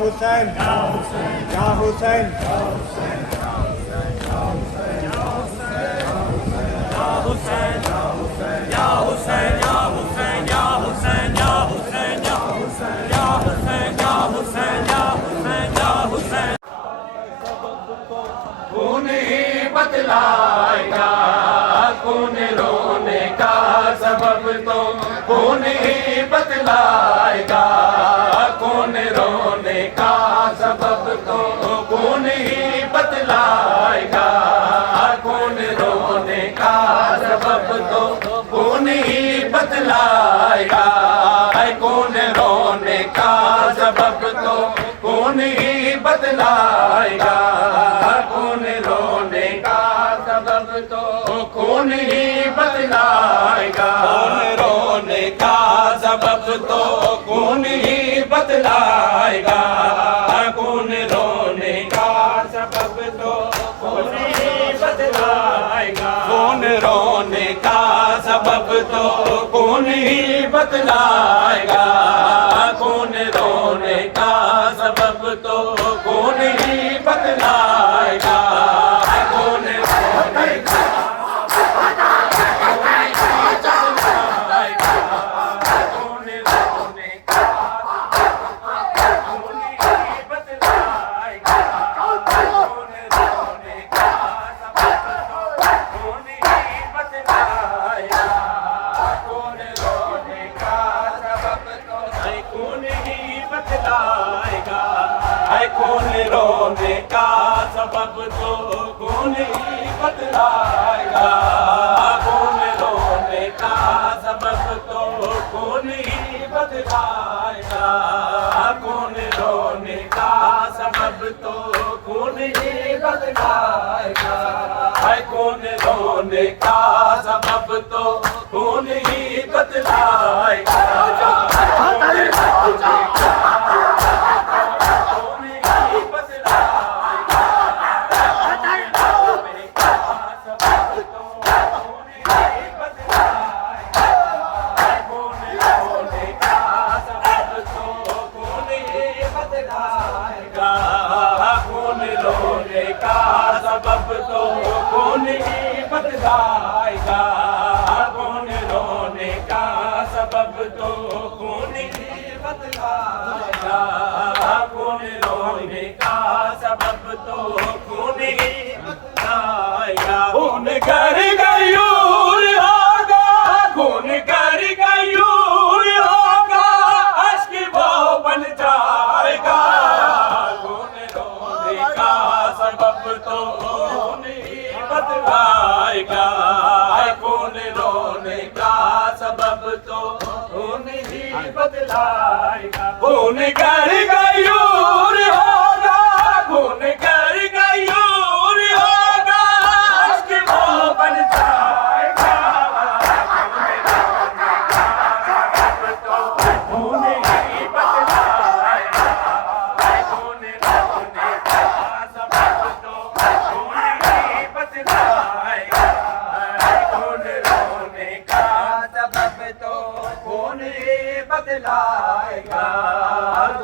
हुसैन या हुसैन कौन ही बतलाएगा कौन रोने का सबब तो कौन ही बतलाएगा कौन रोने का सबब तो कौन ही बतलाएगा कौन रोने का सबब तो कौन ही बतलाएगा कौन रोने का सबब तो कौन ही बतलाएगा कौन रोने का सबब तो कौन ही बतलाएगा कौन रोने का सबब तो कौन ही बतलाएगा कौन रोने का सबब तो कौन ही बतलाएगा कौन रोने का सबब तो कौन ही बतलाएगा कौन रोने का सबब तो कौन ही बतलाएगा कौन रोने का कौन रोने का कौन ही बतलाएगा कौन रोने का सबब कौन ही बतलाएगा कौन रोने का सबब तो कौन ही बतलाएगा कौन रोने का सबब तो कौन ही बतलाएगा कौन रोने का सबब तो कौन ही बतलाएगा कौन रोने का सबब तो कौन ही बतलाएगा कौन रोने का सबब तो कौन ही बतलाएगा कौन रोने का सबब तो कौन ही बतलाएगा कौन रोने का सबब तो कौन ही बतलाएगा कौन रोने का सबब तो कौन ही बतलाएगा कौन कर गयूर होगा कौन कर गयूर होगा अश्क वो बन जाएगा सबब तो कौन ही बतलाएगा कौन रोने का सबब तो कौन ही बतलाएगा कौन कर गयूर होगा कौन कर गयूर होगा अश्क वो बन जाएगा कौन ही बतलाएगा कौन रोने का सबब तो कौन ही बतलाएगा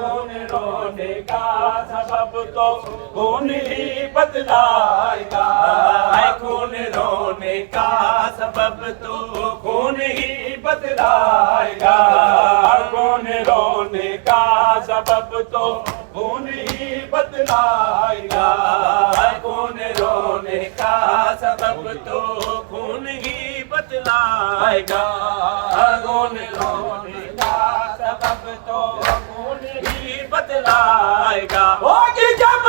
कौन रोने का सबब तो कौन ही बतलाएगा कौन रोने का सबब तो कौन ही बतलाएगा कौन रोने का सबब तो कौन ही बतलाएगा कौन रोने का सबब तो कौन ही बतलाएगा कौन रोने का सबब तो कौन ही बतलाएगा कौन रोने का सबब तो कौन ही बतलाएगा होगी जब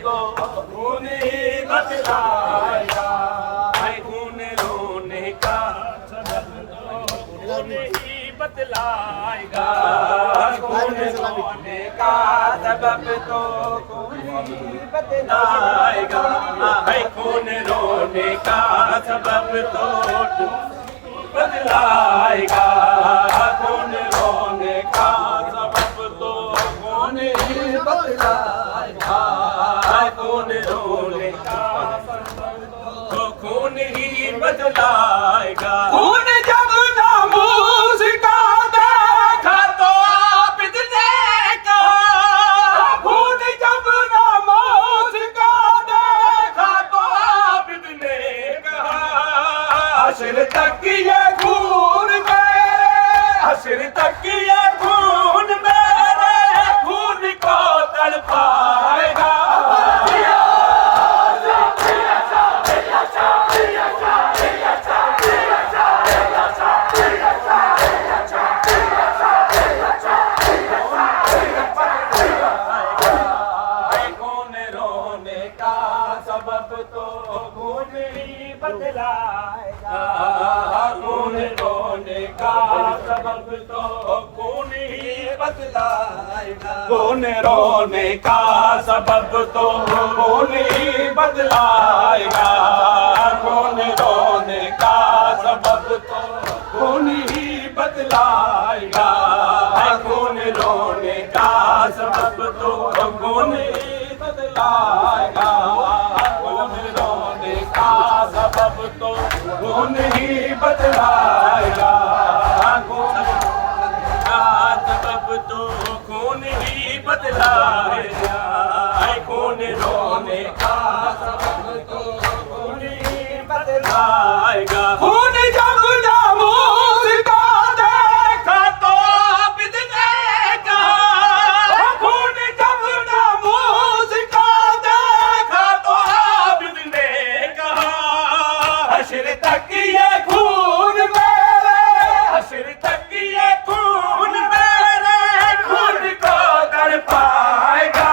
तो खून ही बदलाएगा। है खून रोने का सबब तो खून ही बदलाएगा। खून रोने का सबब तो खून ही बदलाएगा। है खून रोने का सबब तो बदलाएगा। खून रोने का सबब तो खून ही बदलाएगा। खून रोने का सबब तो खून ही बदलाएगा। खून जब नामूस का देखा तो आबिदने कहा। खून जब नामूस का देखा तो आबिदने कहा। हश्र तक ये खून मेरे, हश्र तक ये खून मेरे खून को तड़पाएगा। खून रोने का सबब तो खून ही बदलाएगा। खून रोने का सबब तो खून ही बदलाएगा। खून रोने का सबब तो खून ही बदलाएगा। खून रोने का सबब तो खून ही बदलाएगा। खून रोने का सबब तो खून ही बदलाएगा। खून रोने का सबब तो खून ही बदलाएगा। खून का सबब तो खून ही बदलाएगा। खून रोने का सबब तो खून ही बदलाएगा। खून जब नामूस का देखा तो आबिदने कहा। खून जब नामूस का देखा तो आबिदने कहा। हश्र तक ये खून मेरे, हश्र तक ये खून मेरे खून को तड़पाएगा।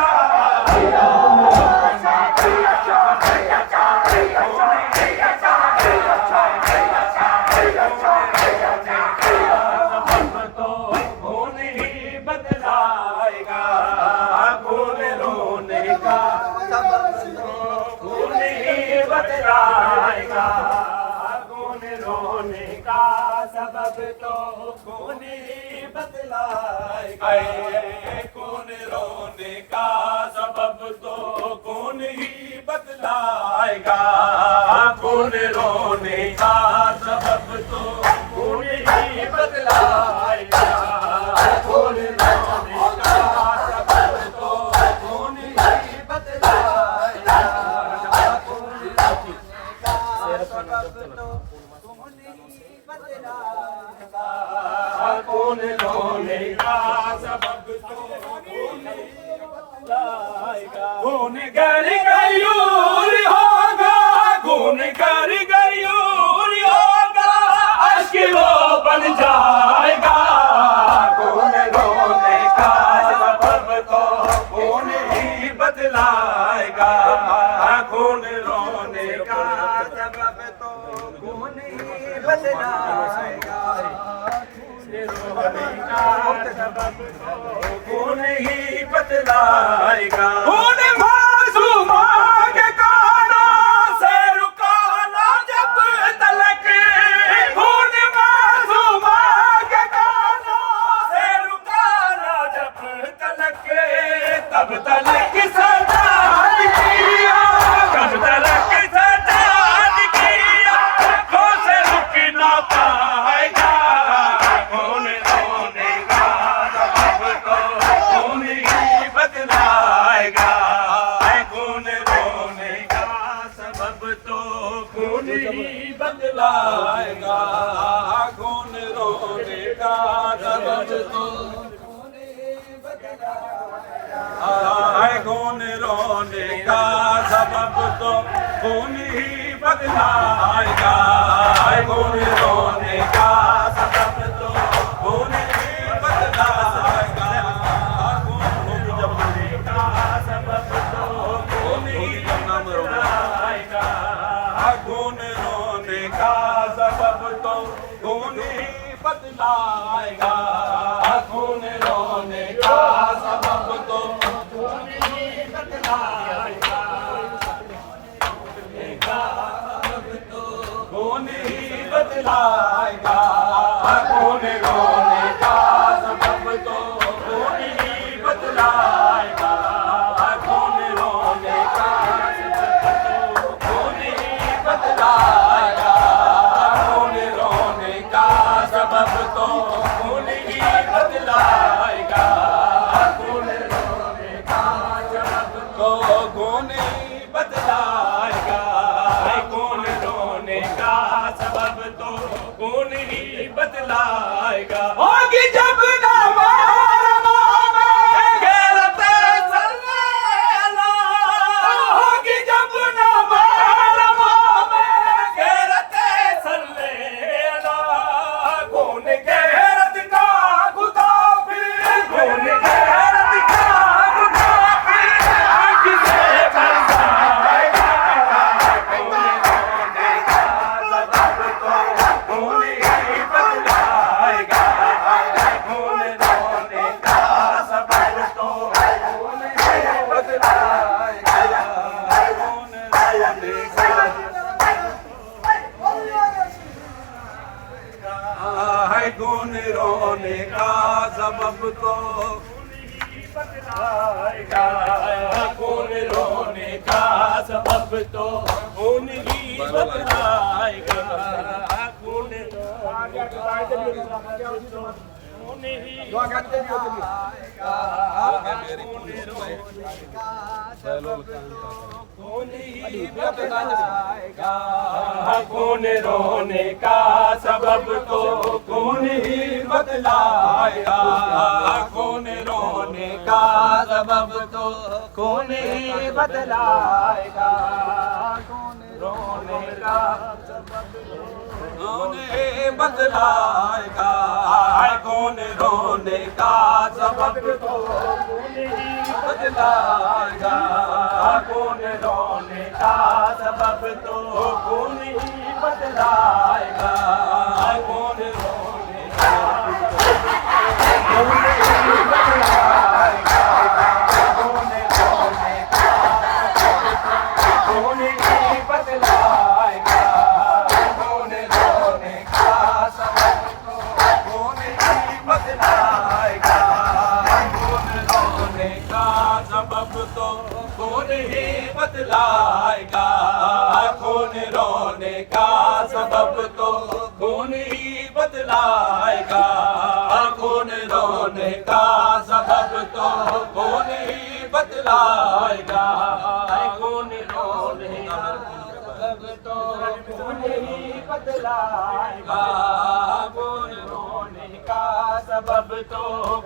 खून ही बदलाएगा। खून रोने का सबब तो खून ही बदलाएगा। खून रोने का सबब तो खून ही बदलाएगा। खून रोने का सबब तो खून ही बदलाएगा। खून रोने का सबब तो खून ही बदलाएगा। खून रोने का सबब तो खून ही बदलाएगा। खून रोने का सबब तो खून ही बदलाएगा। खून रोने का सबब तो खून ही बदलाएगा। खून गर गयूर होगा, खून गर गयूर होगा, अश्क वो बन जाएगा। खून रोने का सबब तो खून ही बदलाएगा। खून रोने का सबब तो खून ही बदलाएगा। रोने का सबब तो खून ही बदलाएगा। खून मासूमा के कानों से रुका ना जब तलक। खून मासूमा के कानों से रुका ना जब तलक। तब तलक सजाद किया, तब तलक सजाद किया, आँखों से रुक ना पाएगा। खून रोने का सबब तो खून ही बदलाएगा। खून रोने का सबब तो खून ही बदलाएगा। खून रोने का सबब तो खून ही बदलाएगा। खून रोने का सबब तो खून ही बदलाएगा। खून रोने का सबब तो खून ही बदलाएगा। खून रोने का सबब तो खून होगी जब ना मारमा में गैरत सल्लेला, होगी जब ना मारमा में गैरत सल्लेला, कौन गैरत का खुदा फिर, कौन गैरत का खुदा फिर, आँख से बरसाएगा, कौन रोने का सबब तो कौन ही बतलाएगा, कौन रोने का सबब तो कौन ही बतलाएगा, कौन रोने का है, कौन रोने का सबब तो बतलाएगा, कौन रोने का सबब तो कौन ही बतलाएगा, कौन रोने का सबब तो कौन ही कौन ही बतलाएगा, कौन रोने का सबब तो कौन ही बतलाएगा, कौन रोने का सबब तो कौन ही बतलाएगा, कौन रोने का कौन ही बतलाएगा, कौन रोने का सबब तो कौन ही बतलाएगा, कौन रोने का सबब तो कौन ही बतलाएगा, कौन रोने का कौन ही बतलाएगा, कौन रोने का कौन ही बतलाएगा, कौन रोने का सबब तो कौन ही बतलाएगा, कौन रोने का सबब तो कौन ही बतलाएगा, कौन रोने का सबब तो कौन ही बतलाएगा, कौन रोने का सबब तो कौन ही बतलाएगा, कौन रोने का सबब तो कौन ही बतलाएगा, कौन रोने का सबब तो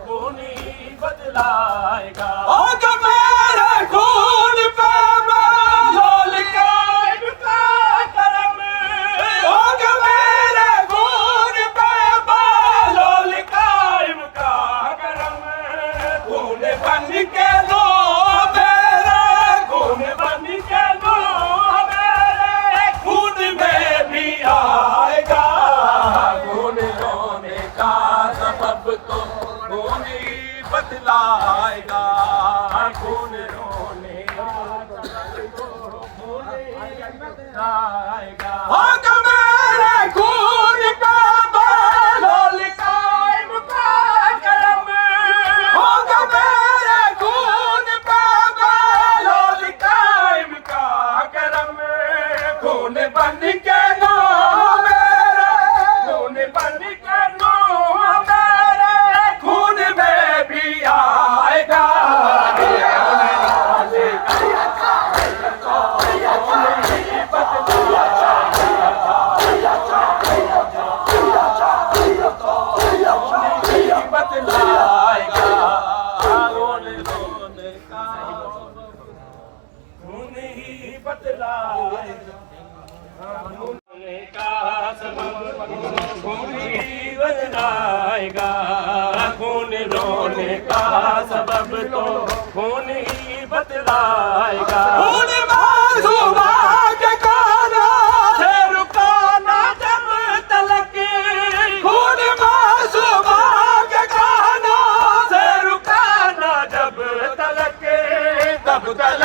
कौन ही बतलाएगा। मेरे खून पे लाल कायम का करम, मेरे खून पे लाल कायम का करम, खून बन के दो मेरे, खून बन के दो मेरे, खून में भी आएगा, खून रोने का सबब तो कौन ही बतलाएगा, खून रोने का सबब तो कौन ही बतलाएगा। मेरे खून पे लाल कायम का करम, मेरे खून पे लाल कायम का करम, खून बन के लो मेरे, खून बन के लो मेरे, खून में भी आएगा, बतलाएगा, कौन रोने का कौन ही बतलाएगा, रोने का सबब कौन ही बतलाएगा, कौन रोने का सबब तो कौन ही बतलाएगा। तब तलक